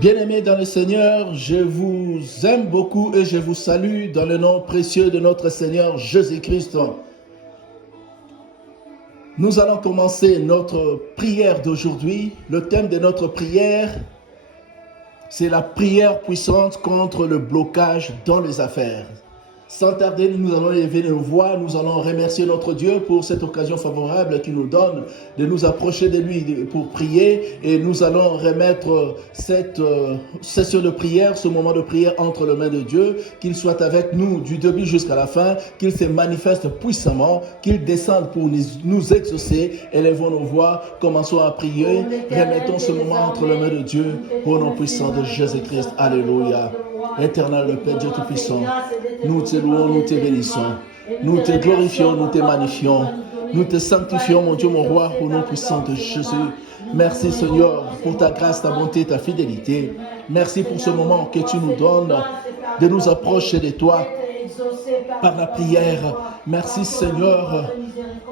Bien-aimés dans le Seigneur, je vous aime beaucoup et je vous salue dans le nom précieux de notre Seigneur Jésus-Christ. Nous allons commencer notre prière d'aujourd'hui. Le thème de notre prière, c'est la prière puissante contre le blocage dans les affaires. Sans tarder, nous allons élever nos voix, nous allons remercier notre Dieu pour cette occasion favorable qu'il nous donne de nous approcher de lui pour prier, et nous allons remettre cette session de prière, ce moment de prière entre les mains de Dieu, qu'il soit avec nous du début jusqu'à la fin, qu'il se manifeste puissamment, qu'il descende pour nous exaucer. Élevons nos voix, commençons à prier, remettons ce moment entre les mains de Dieu au nom puissant de Jésus-Christ. Alléluia. Éternel le Père Dieu Tout-Puissant, nous te louons, nous te bénissons, nous te glorifions, nous te magnifions, nous te sanctifions, mon Dieu, mon roi, au nom puissant de Jésus. Merci Seigneur pour ta grâce, ta bonté, ta fidélité. Merci pour ce moment que tu nous donnes de nous approcher de toi par la prière. Merci Seigneur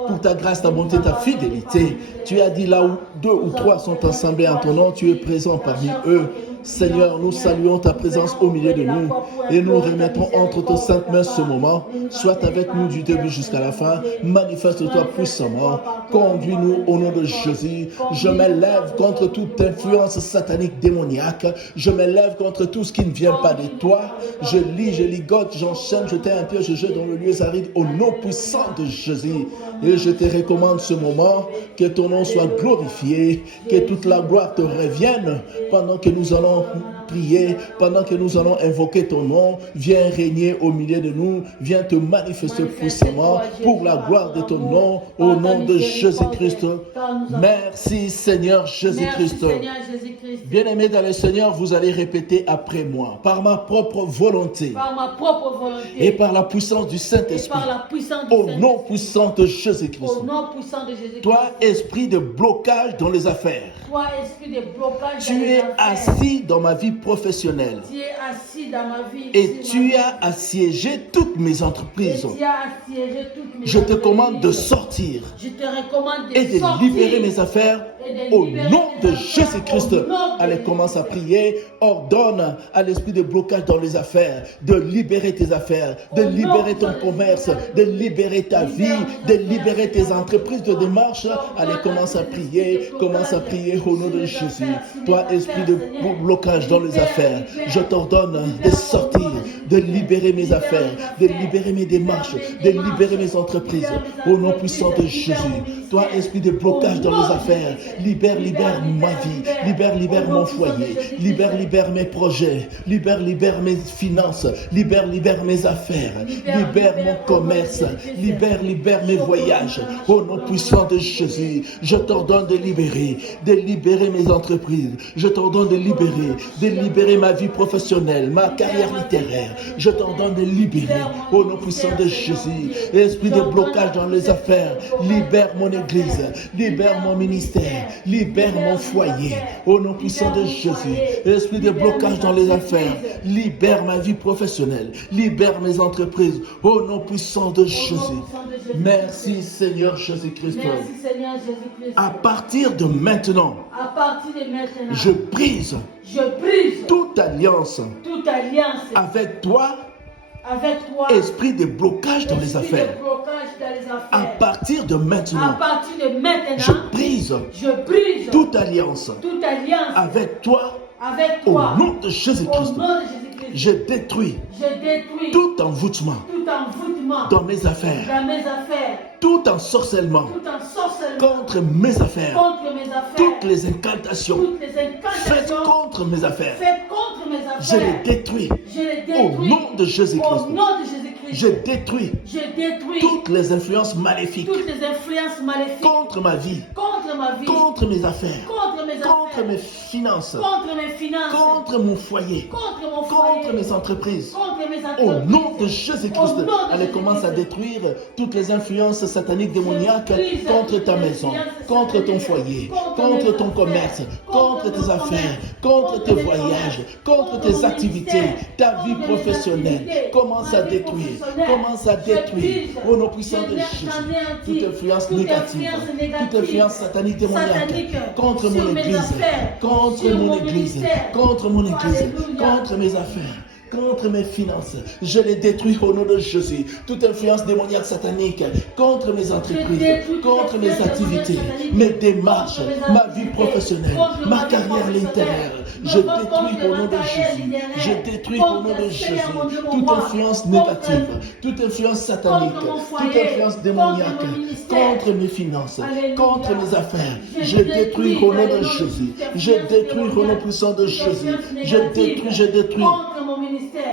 pour ta grâce, ta bonté, ta fidélité. Tu as dit là où 2 ou 3 sont assemblés en ton nom, tu es présent parmi eux. Seigneur, nous saluons ta présence au milieu de nous et nous remettons entre tes saintes mains ce moment. Sois avec nous du début jusqu'à la fin. Manifeste-toi puissamment. Conduis-nous au nom de Jésus. Je m'élève contre toute influence satanique démoniaque. Je m'élève contre tout ce qui ne vient pas de toi. Je ligote, j'enchaîne, je t'ai un piège, je jette dans le lieu aride au nom puissant de Jésus. Et je te recommande ce moment, que ton nom soit glorifié, que toute la gloire te revienne pendant que nous allons prier, pendant que nous allons invoquer ton nom. Viens régner au milieu de nous, viens te manifester puissamment pour la gloire de ton nom, au nom de Jésus-Christ. Merci Seigneur Jésus-Christ. Bien-aimés dans le Seigneur, vous allez répéter après moi, par ma propre volonté, et par la puissance du Saint-Esprit, au nom puissant de Jésus-Christ. Toi, esprit de blocage dans les affaires, tu es assis dans ma vie professionnelle et tu as assiégé toutes mes entreprises. Je te commande de sortir et de libérer mes affaires au nom de Jésus-Christ. Allez, commence à prier. Ordonne à l'esprit de blocage dans les affaires de libérer tes affaires, de libérer ton commerce, de libérer ta vie, de libérer tes entreprises de démarche. Allez, commence à prier au nom de Jésus. Toi, esprit de blocage dans les affaires, je t'ordonne de sortir, de libérer mes affaires, de libérer mes démarches, de libérer mes entreprises au nom puissant de Jésus. Toi, esprit de blocage dans les affaires, libère ma vie, libère mon foyer, libère mes projets, libère mes finances, libère mes affaires, libère mon commerce, libère mes voyages au nom puissant de Jésus. Je t'ordonne de libérer mes entreprises. Je t'ordonne de libérer ma vie professionnelle, ma carrière littéraire. Je t'ordonne de libérer au nom puissant de Jésus. Esprit de blocage dans les affaires, libère mon église, libère mon ministère, libère mon foyer au nom puissant de Jésus. Esprit de blocage dans les affaires, libère ma vie professionnelle, libère mes entreprises au nom puissant de Jésus. Merci Seigneur Jésus-Christ. À partir de maintenant, je brise toute alliance avec toi, esprit de blocage dans les affaires. À partir de maintenant, je brise toute alliance avec toi au nom de Jésus-Christ. Je détruis tout envoûtement dans mes affaires, tout ensorcellement contre mes affaires, toutes les incantations faites contre mes affaires, je les détruis au nom de Jésus-Christ. Je détruis toutes les influences maléfiques contre ma vie, contre mes affaires, contre mes finances, contre mon foyer, contre mes entreprises. Au nom de Jésus-Christ, allez, commence à détruire toutes les influences satanique démoniaque contre ta maison, contre ton foyer, contre ton commerce, contre tes affaires, contre tes voyages, contre tes activités, ta vie professionnelle. Commence à détruire, commence à détruire. Au nom puissant de Jésus, toute influence négative, toute influence satanique démoniaque contre mon église, contre mon église, contre mon église, contre mes affaires, contre mes finances, je les détruis au nom de Jésus. Toute influence démoniaque satanique contre mes entreprises, contre mes activités, mes démarches, ma vie professionnelle, ma carrière littéraire. Je détruis au nom de Jésus. Je détruis au nom de Jésus toute influence négative, toute influence satanique, toute influence démoniaque contre mes finances, contre mes affaires. Je détruis au nom de Jésus. Je détruis au nom puissant de Jésus. Je détruis.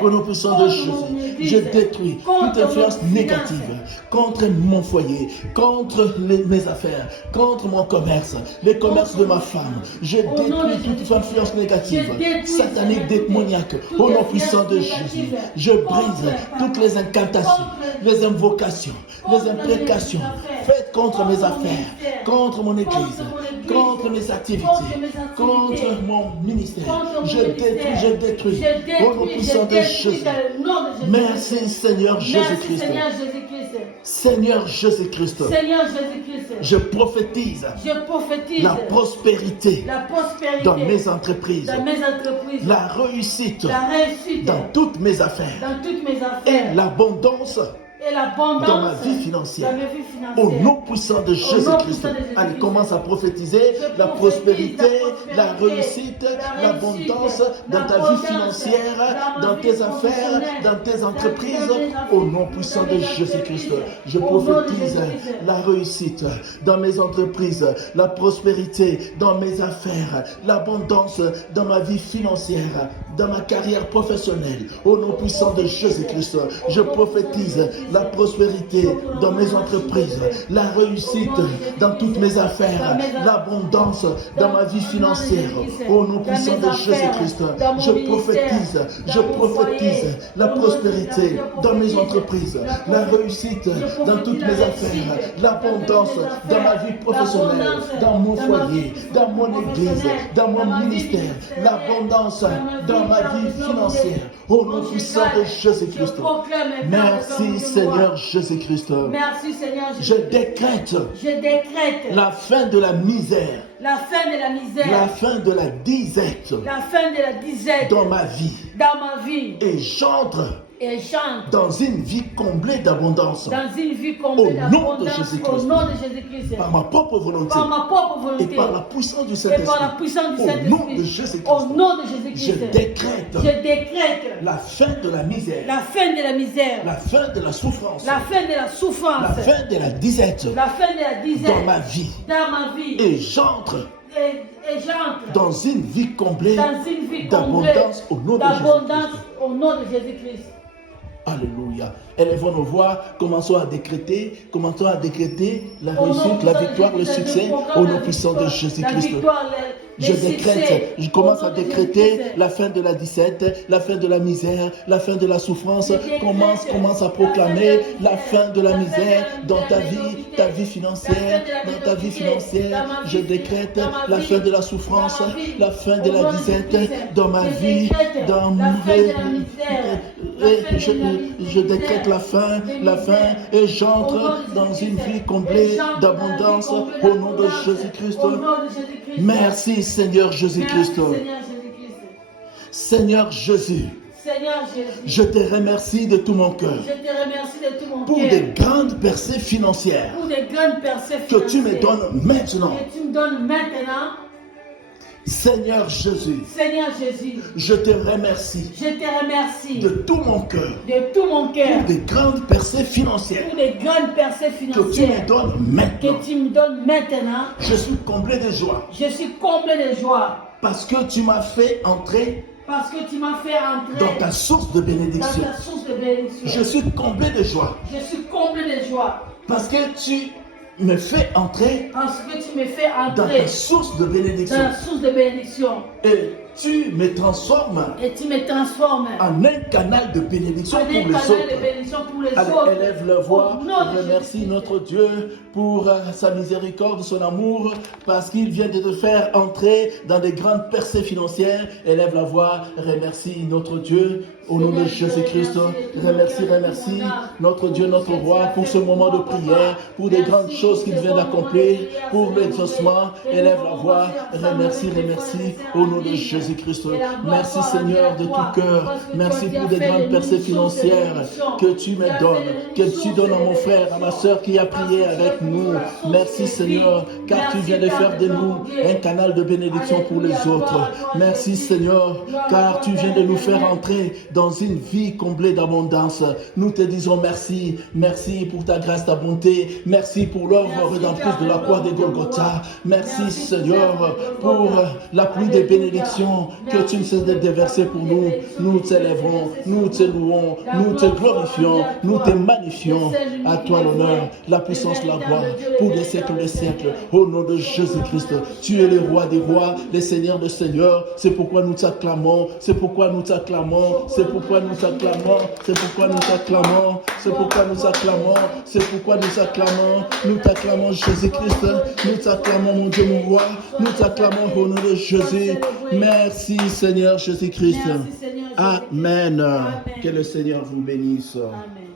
Au nom puissant de Jésus, je détruis toute influence négative contre mon foyer, contre mes affaires, contre mon commerce, les commerces de ma femme. Je détruis toute influence négative, satanique, démoniaque. Au nom puissant de Jésus, je brise toutes les incantations, les invocations, les imprécations faites contre mes affaires, contre mon église, contre mes activités, contre mon ministère. Je détruis. Au nom puissant de Jésus. Merci Seigneur Jésus-Christ. Seigneur Jésus-Christ. Je prophétise la prospérité dans mes entreprises, la réussite dans toutes mes affaires et l'abondance dans ma vie financière. Au nom puissant de Jésus-Christ. Allez, commence à prophétiser la prospérité, la réussite, l'abondance dans ta vie financière, dans tes affaires, dans tes entreprises. Au nom puissant de Jésus-Christ. Je prophétise la réussite dans mes entreprises, la prospérité dans mes affaires, l'abondance dans ma vie financière, dans ma carrière professionnelle. Au nom puissant de Jésus-Christ, je prophétise la prospérité dans mes entreprises, la réussite dans toutes mes affaires, l'abondance dans ma vie financière. Au nom puissant de Jésus-Christ, je prophétise la prospérité dans mes entreprises, la réussite dans toutes mes affaires, l'abondance dans ma vie professionnelle, dans mon foyer, dans mon église, dans mon ministère, l'abondance dans ma vie financière. Au nom puissant de Jésus-Christ. Merci Seigneur Jésus-Christ. Merci Seigneur Je décrète la fin de la misère. La fin de la misère. La fin de la disette. La fin de la disette. Dans ma vie. Dans ma vie. Et j'entre dans une vie comblée d'abondance. Dans une vie comblée d'abondance. Au nom de Jésus-Christ. Par ma propre volonté. Par ma propre volonté. Et par la puissance du Saint-Esprit. Au nom de Jésus-Christ. Au nom de Jésus-Christ. Je décrète la fin de la misère. La fin de la misère. La fin de la souffrance. La fin de la souffrance. La fin de la disette. La fin de la disette. Dans ma vie. Dans ma vie. Et j'entre dans une vie comblée d'abondance au nom de Jésus-Christ. Alléluia. Élevons nos voix, commençons à décréter la réussite, la victoire, le succès au nom puissant de Jésus-Christ. Je commence à décréter la fin de la disette, la fin de la misère, la fin de la souffrance. Commence à proclamer la fin de la misère dans ta vie financière, dans ta vie financière. Je décrète la fin de la souffrance, la fin de la disette dans ma vie, dans mon je décrète la fin et j'entre dans une vie comblée d'abondance au nom de Jésus-Christ. Merci Seigneur Jésus-Christ. Seigneur Jésus, je te remercie de tout mon cœur pour des grandes percées financières que tu me donnes maintenant. Seigneur Jésus, je te remercie de tout mon cœur pour des grandes percées financières que tu me donnes maintenant. Je suis comblé de joie. Parce que tu m'as fait entrer dans ta source de bénédiction. Je suis comblé de joie. Parce que tu me fais entrer dans ta source de bénédiction. Et tu me transformes Et tu me transformes en un canal de bénédiction en un pour les canal de autres. bénédiction pour les Allez, autres. élève la voix, Au nom de remercie Jésus-Christ. notre Dieu pour sa miséricorde, son amour, parce qu'il vient de te faire entrer dans des grandes percées financières. Élève la voix, remercie notre Dieu. Au nom de Jésus-Christ, remercie notre Dieu, notre roi, pour ce moment de prière, pour des grandes choses qu'il vient d'accomplir, pour l'exaucement. Élève la voix, remercie, au nom de Jésus-Christ. Merci Seigneur de tout cœur. Merci pour des grandes percées financières que tu me donnes, que tu donnes à mon frère, à ma soeur qui a prié avec nous. Merci Seigneur, car tu viens de faire de nous un canal de bénédiction pour les autres. Merci Seigneur, car tu viens de nous faire entrer dans une vie comblée d'abondance. Nous te disons merci. Merci pour ta grâce, ta bonté. Merci pour l'œuvre rédemptrice de la croix de Golgotha. Merci Seigneur pour la pluie des bénédictions que tu ne cesses de déverser pour nous. Nous t'élèverons, nous te louons, nous te glorifions, nous te magnifions. À toi l'honneur, la puissance, la gloire pour des siècles des siècles. Au nom de Jésus-Christ, tu es le roi des rois, le Seigneur des seigneurs. C'est pourquoi nous t'acclamons, c'est pourquoi nous t'acclamons, c'est pourquoi nous t'acclamons, c'est pourquoi nous t'acclamons, c'est pourquoi nous t'acclamons, c'est pourquoi nous t'acclamons. Nous t'acclamons Jésus-Christ, nous t'acclamons mon Dieu, mon roi, nous t'acclamons au nom de Jésus. Merci Seigneur Jésus-Christ. Amen. Que le Seigneur vous bénisse. Amen.